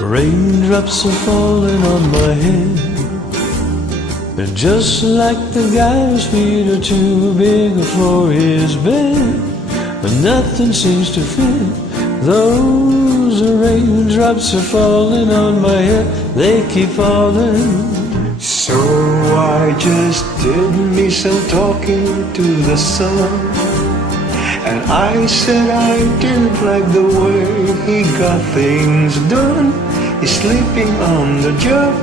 Raindrops are falling on my head, and just like the guy's feet are too big for his bed, but nothing seems to fit. Those raindrops are falling on my head, they keep falling. So I just did me some talking to the sun, and I said I didn't like the way he got things done. He's sleeping on the job.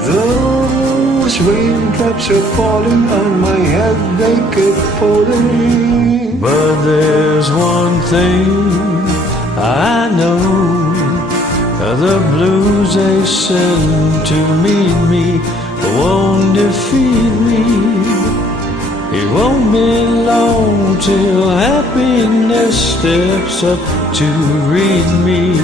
Those raindrops are falling on my head, they keep falling. But there's one thing I know, the blues they send to meet me won't defeat me. It won't be long till happiness steps up to greet me.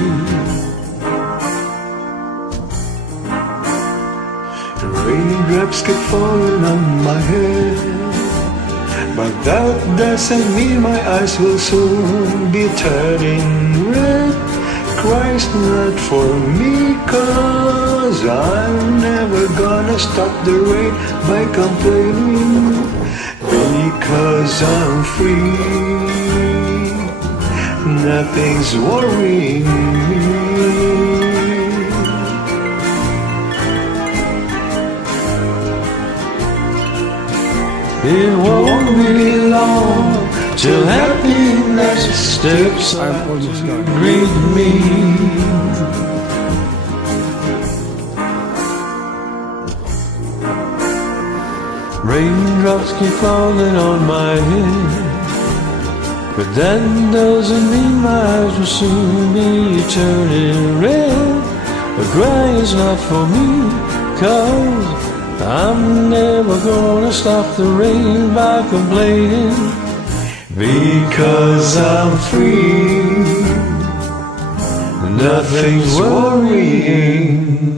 Raindrops keep falling on my head, but that doesn't mean my eyes will soon be turning red. Cry's not for me, 'cause I'm never gonna stop the rain by complaining, because I'm free. Nothing's worrying me. It won't be long till happiness steps up to greet me. Raindrops keep falling on my head, but that doesn't mean my eyes will soon be turning red. A cry is not for me, 'cause I'm never gonna stop the rain by complaining, because I'm free. Nothing's worrying.